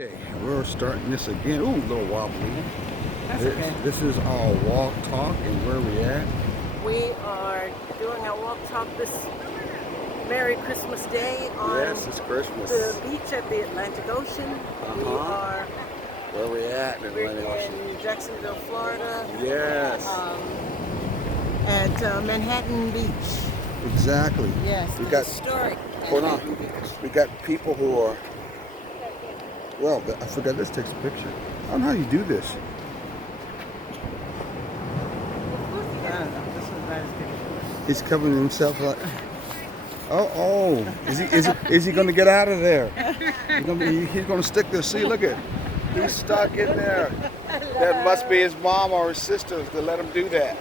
Okay, we're starting this again. Ooh, a little wobbly. That's This, okay. this is our walk talk and where we at. We are doing our walk talk this Merry Christmas Day on Yes, it's Christmas. the beach at the Atlantic Ocean. Where we at in We're Atlantic Ocean? in Jacksonville, Florida. Yes. At Manhattan Beach. Exactly. Yes, We the got, historic hold on. Manhattan Beach. We got people who are, well, I forgot, let's take a picture. I don't know how you do this. I don't know. This one's not as good. He's covering himself like, oh, is he gonna get out of there? He's gonna stick there. See, look at, he's stuck in there. That must be his mom or his sister to let him do that.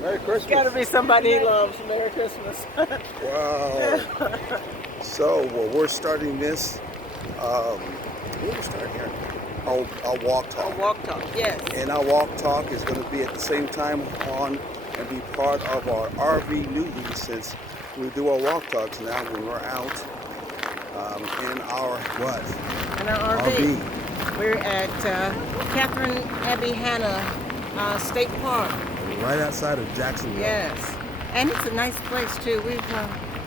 Merry Christmas. It's gotta be somebody he loves. Merry Christmas. Wow. So, we're starting this. We'll start here. Our walk talk. Our walk talk, yes. And our walk talk is going to be at the same time on and be part of our RV-NUBEZZ, since we do our walk talks now when we're out in our what? In our RV. We're at Catherine Abbey Hanna State Park. Right outside of Jacksonville. Yes, and it's a nice place too. We've,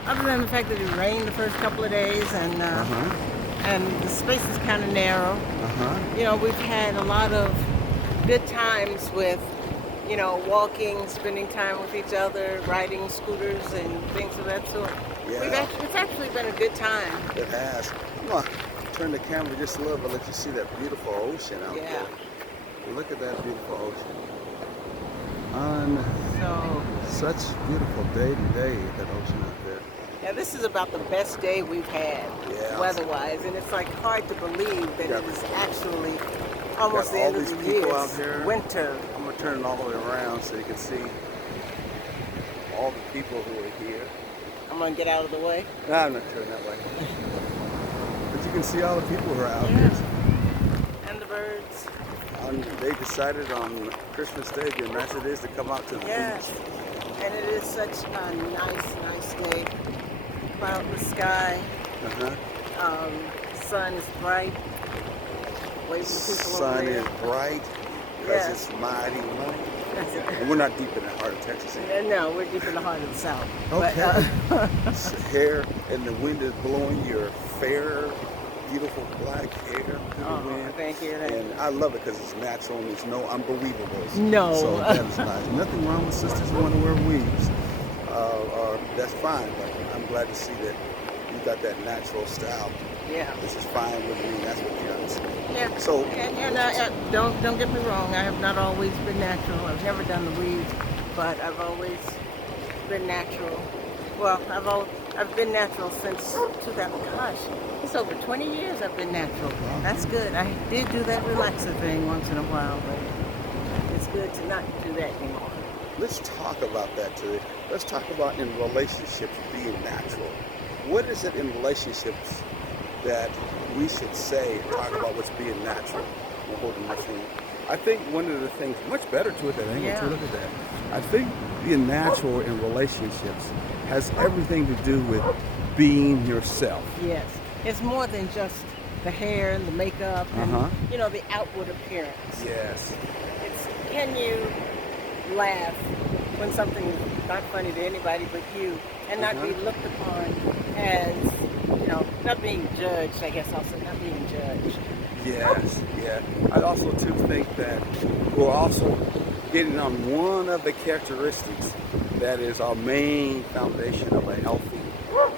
other than the fact that it rained the first couple of days, and the space is kind of narrow. You know, we've had a lot of good times with, you know, walking, spending time with each other, riding scooters and things of that sort. Yeah. It's actually been a good time. It has. Come on, turn the camera just a little bit, let you see that beautiful ocean out there. Look at that beautiful ocean. Such beautiful day today, that ocean out there. Yeah, this is about the best day we've had, weather-wise, and it's like hard to believe that it is actually almost the end of the year. Out here. Winter. I'm gonna turn it all the way around so you can see all the people who are here. I'm gonna get out of the way. No, I'm not turning that way. But you can see all the people who are out here. And the birds. They decided on Christmas Day, being nice it is, to come out to the beach. And it is such a nice day. Cloudless sky. Sun is bright. Waving people over Sun there. is bright because it's mighty light. And we're not deep in the heart of Texas either. No, we're deep in the heart of the South. Okay. It's hair and the wind is blowing your fair, beautiful black hair through the wind. Thank you. And I love it because it's natural and there's no unbelievables. No. So that is nice. Nothing wrong with sisters who want to wear weaves. That's fine, but I'm glad to see that you got that natural style. Yeah. This is fine with me. That's what counts. Yeah. So don't get me wrong. I have not always been natural. I've never done the weaves, but I've always been natural. Well, I've been natural since 2000. Gosh, it's over 20 years I've been natural. That's good. I did do that relaxer thing once in a while, but it's good to not do that anymore. let's talk about that today. Let's talk about in relationships being natural. What is it in relationships that we should say and talk about what's being natural? We're holding my finger. I think one of the things, much better to it than angle too, look at that. I think being natural in relationships has everything to do with being yourself. Yes, it's more than just the hair and the makeup and you know, the outward appearance. Yes. It's, can you laugh when something is not funny to anybody but you, and not be looked upon as, you know, not being judged, I guess I'll say, not being judged. Yes, yeah. I also too think that we're also getting on one of the characteristics that is our main foundation of a healthy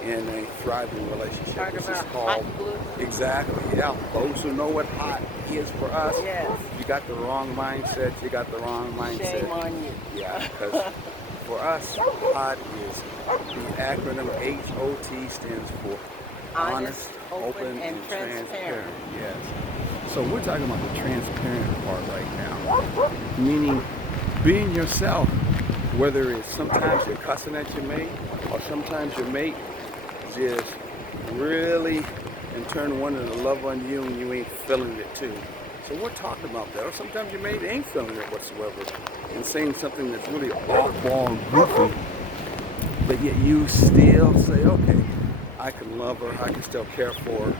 and a thriving relationship. This is called hot glue. Exactly, yeah. Those who know what hot is for us, Yes. you got the wrong mindset, you got the wrong mindset. Shame on you. Yeah, because for us, HOT is the acronym HOT stands for honest, open, and transparent. Yes. So we're talking about the transparent part right now, meaning being yourself, whether it's sometimes you're cussing at your mate, or sometimes your mate just really and turn one to love on you and you ain't feeling it too. So we're talking about that. Or sometimes your mate ain't feeling it whatsoever and saying something that's really oddball and goofy, but yet you still say, okay, I can love her, I can still care for her,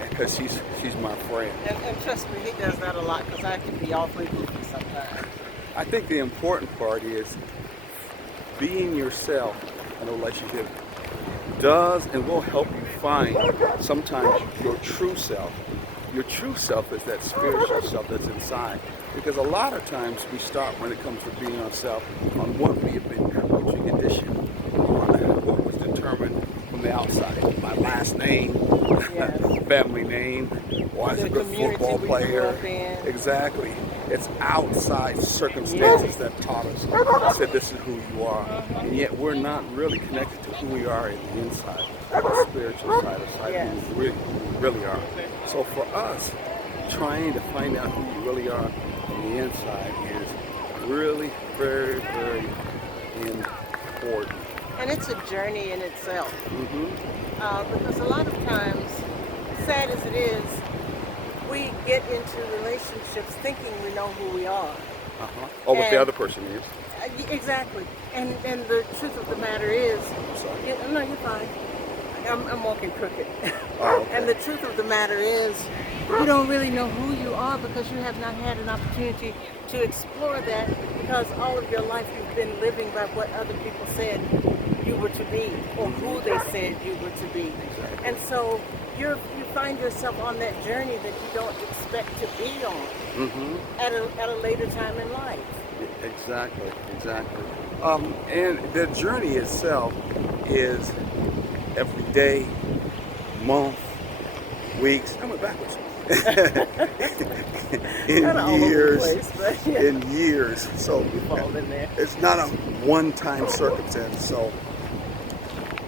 and because she's my friend. And trust me, he does that a lot because I can be awfully goofy sometimes. I think the important part is being yourself in a relationship does and will help you find sometimes your true self. Your true self is that spiritual self that's inside. Because a lot of times we start when it comes to being ourselves on what we have been conditioned, on what was determined from the outside. My last name, Yes. family name, was a good football player. Exactly. It's outside circumstances that taught us, said this is who you are. And yet we're not really connected to who we are in the inside, the spiritual side of side, who we really are. So for us, trying to find out who you really are on the inside is really very, very important. And it's a journey in itself. Because a lot of times, sad as it is, we get into relationships thinking we know who we are. Or what the other person is. Exactly. And the truth of the matter is, I'm sorry. No, you're fine. I'm walking crooked. Oh, okay. And the truth of the matter is, you don't really know who you are because you have not had an opportunity to explore that, because all of your life you've been living by what other people said you were to be, or who they said you were to be. And so you find yourself on that journey that you don't expect to be on at a later time in life. Exactly. And the journey itself is every day, month, weeks. I went backwards. in years. So it's not a one-time circumstance. So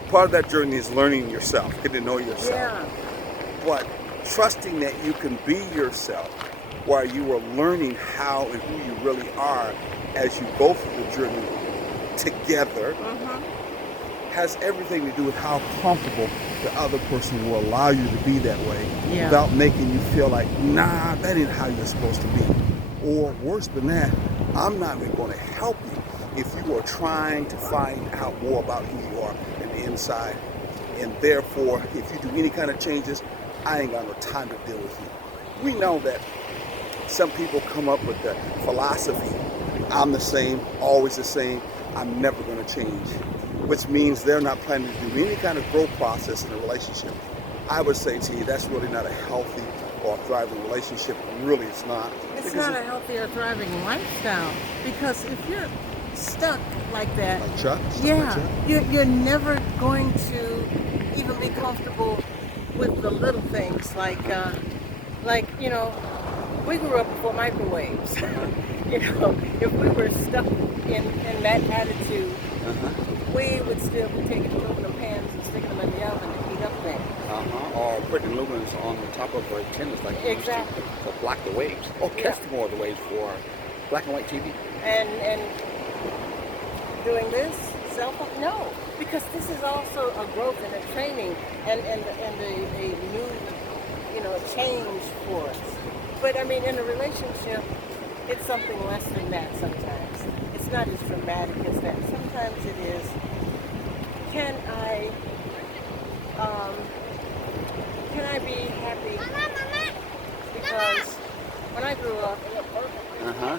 part of that journey is learning yourself, getting to know yourself. Yeah. But trusting that you can be yourself while you are learning how and who you really are as you go through the journey together has everything to do with how comfortable the other person will allow you to be that way without making you feel like, nah, that ain't how you're supposed to be. Or worse than that, I'm not even going to help you if you are trying to find out more about who you are in the inside. And therefore, if you do any kind of changes, I ain't got no time to deal with you. We know that some people come up with the philosophy, I'm the same, always the same, I'm never going to change, which means they're not planning to do any kind of growth process in a relationship. I would say to you, that's really not a healthy or thriving relationship. Really, it's not. It's not a healthy or thriving lifestyle, because if you're stuck like that, like Chuck, you're never going to even be comfortable with the little things like we grew up before microwaves. If we were stuck in that attitude, we would still be taking aluminum pans and sticking them in the oven to heat up things. Or putting lumens on the top of our antennas like exactly to block the waves, or catch more of the waves for black and white TV. And doing this, cell phone, no, because this is also a growth and a training and a new, a change for us. But I mean, in a relationship, it's something less than that sometimes. It's not as dramatic as that. Sometimes it is, can I be happy? Because when I grew up,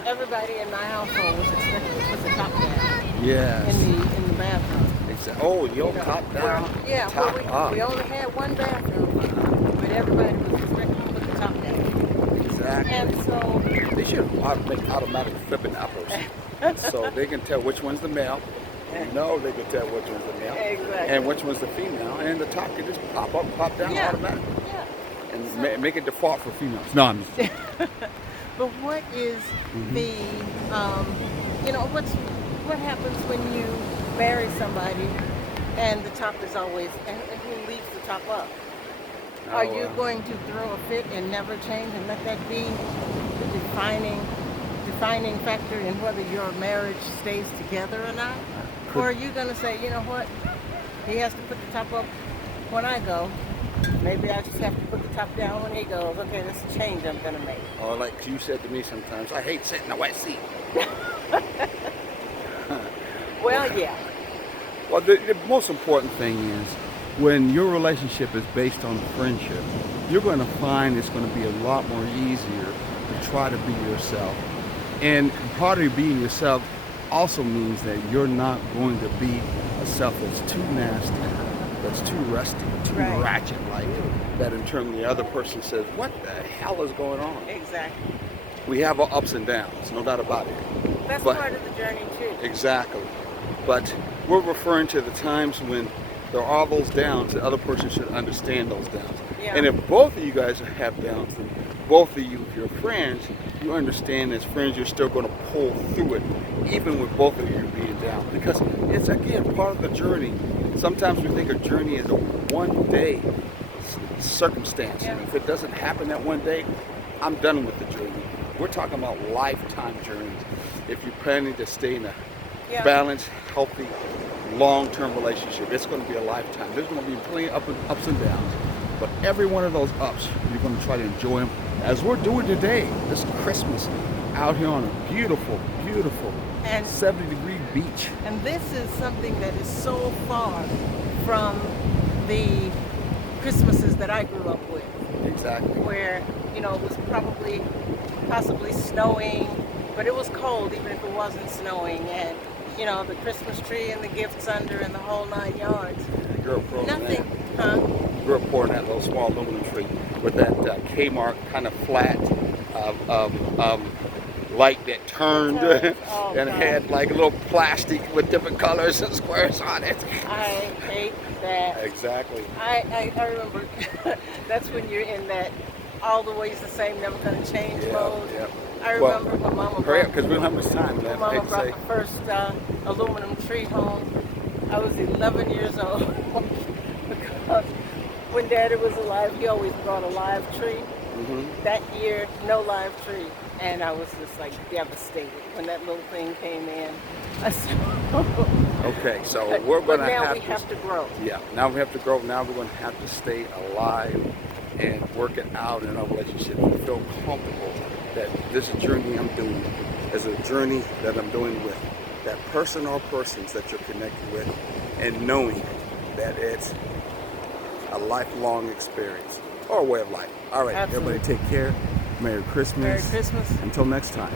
everybody in my household was expected to put the top down. Yes. In the bathroom. Exactly. Oh, your top down. Top up. We only had one bathroom, but everybody was expected to put the top down. Exactly. And so they should make automatic flipping uppers, so they can tell which one's the male. They can tell which one's the male, and which one's the female, and the top can just pop up, pop down automatically. And make it default for females. No, I'm just But what is the, what happens when you marry somebody and the top is always, and who leaves the top up? Are you going to throw a fit and never change and let that be the defining factor in whether your marriage stays together or not? Or are you going to say, you know what, he has to put the top up when I go. Maybe I just have to put the top down when he goes. Okay, that's a change I'm going to make. Or like you said to me sometimes, I hate sitting in a wet seat. Well, yeah. Well, the most important thing is when your relationship is based on friendship, you're going to find it's going to be a lot more easier to try to be yourself. And part of being yourself also means that you're not going to be a self that's too nasty, that's too rusty, too ratchet like that in terms the other person says, what the hell is going on? Exactly. We have our ups and downs, no doubt about it. That's part of the journey too. Exactly. But we're referring to the times when there are those downs, the other person should understand those downs. Yeah. And if both of you guys have downs, then both of you, if you're friends, you understand as friends you're still going to pull through it, even with both of you being down. Because it's, again, part of the journey. Sometimes we think a journey is a one-day circumstance. Yeah. And if it doesn't happen that one day, I'm done with the journey. We're talking about lifetime journeys. If you're planning to stay in a balanced, healthy, long-term relationship, it's going to be a lifetime. There's going to be plenty of ups and downs. But every one of those ups, you're going to try to enjoy them, as we're doing today, this Christmas, out here on a beautiful, beautiful 70-degree beach. And this is something that is so far from the Christmases that I grew up with. Exactly. Where, you know, it was possibly snowing, but it was cold even if it wasn't snowing, and, you know, the Christmas tree and the gifts under and the whole 9 yards. Nothing, Grew up pouring that little small aluminum tree with that Kmart kind of flat light that turned and had like a little plastic with different colors and squares on it. I hate that. Exactly. I remember that's when you're in that all the ways the same, never gonna change mode. Yeah. I remember when Mama hurry up, because we don't have much time. When Mama brought the first aluminum tree home, I was 11 years old. Because when Daddy was alive, he always brought a live tree. That year, no live tree. And I was just like devastated when that little thing came in. Okay, so we're going to now we have to grow. Yeah, now we have to grow. Now we're going to have to stay alive and work it out in our relationship and feel comfortable that this journey I'm doing is a journey that I'm doing with that person or persons that you're connected with, and knowing that it's a lifelong experience or a way of life. All right, Absolutely. Everybody take care. Merry Christmas. Merry Christmas. Until next time.